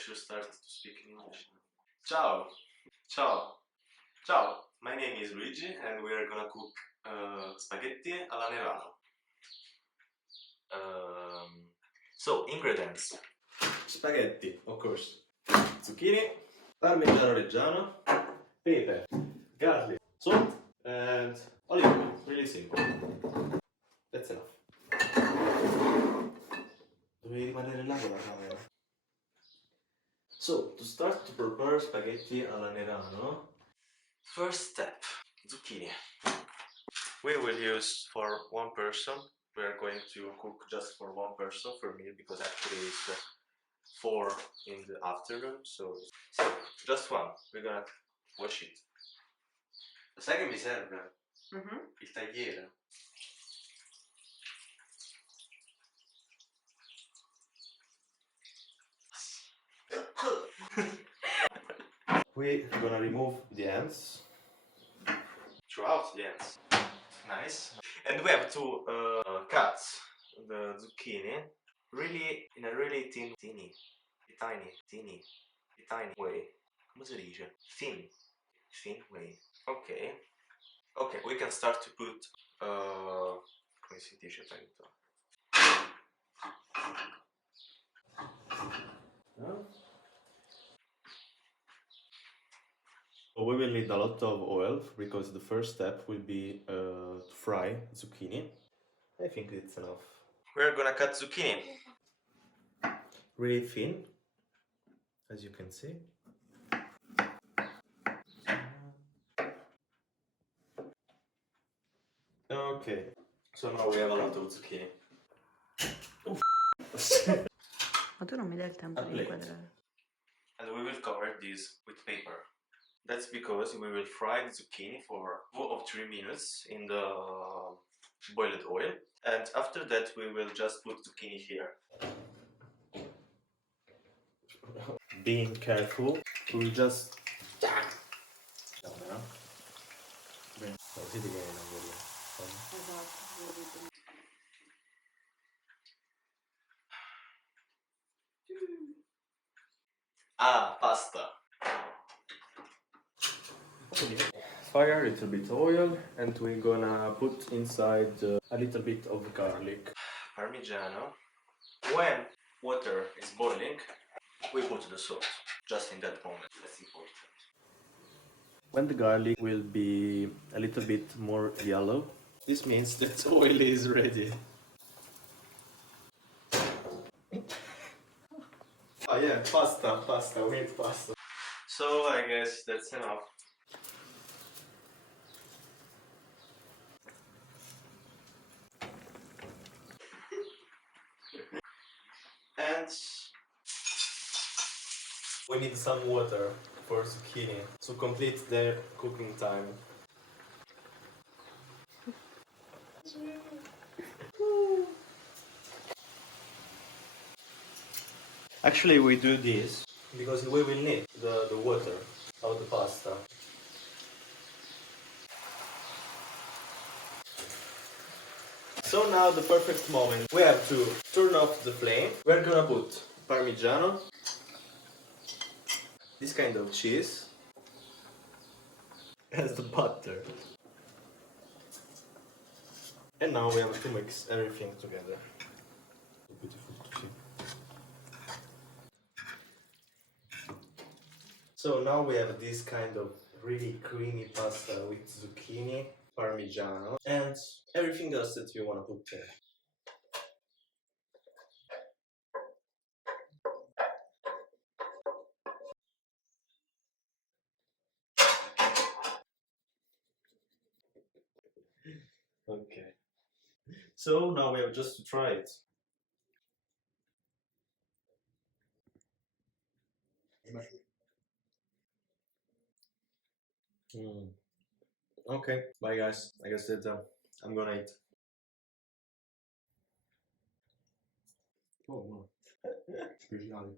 should start to speak in English now. Ciao! Ciao! Ciao! My name is Luigi and we are gonna cook spaghetti alla nerano. So, ingredients. Spaghetti, of course. Zucchini, parmigiano reggiano, pepe, garlic, salt and olive oil. Really simple. That's enough. Dovevi rimanere là con la camera. So, to start to prepare spaghetti alla nerano, first step, zucchini. We will use for one person. We are going to cook just for one person, for me, because actually it's 4 in the afternoon, so just one. We're gonna wash it. Sai che mi serve? Il tagliere. We're gonna remove the ends. Throughout the ends. Nice. And we have to cut the zucchini in a really tiny way. Come si dice? Thin way. Okay. Okay, we can start to put come si dice pentola? So we will need a lot of oil because the first step will be to fry zucchini. I think it's enough. We're gonna cut zucchini really thin, as you can see. Okay, so now we have a lot of zucchini. Ma tu non mi dai il tempo di inquadrare. And we will cover this with paper. That's because we will fry the zucchini for 2 or 3 minutes in the boiled oil. And after that we will just put zucchini here. Being careful, we will just... Ah, pasta. Fire a little bit oil and we're gonna put inside a little bit of garlic. Parmigiano. When water is boiling, we put the salt. Just in that moment. That's important. When the garlic will be a little bit more yellow, this means that oil is ready. Oh yeah, pasta, we need pasta. So I guess that's enough. And we need some water for zucchini to complete their cooking time. Actually, we do this because we will need the water of the pasta. So now the perfect moment. We have to turn off the flame. We're gonna put Parmigiano, this kind of cheese, as the butter. And now we have to mix everything together. Beautiful to see. So now we have this kind of really creamy pasta with zucchini, Parmigiano, and everything else that you want to put in. Okay. So now we have just to try it. Okay, bye guys. I guess that I'm gonna eat. Oh no. Speciale.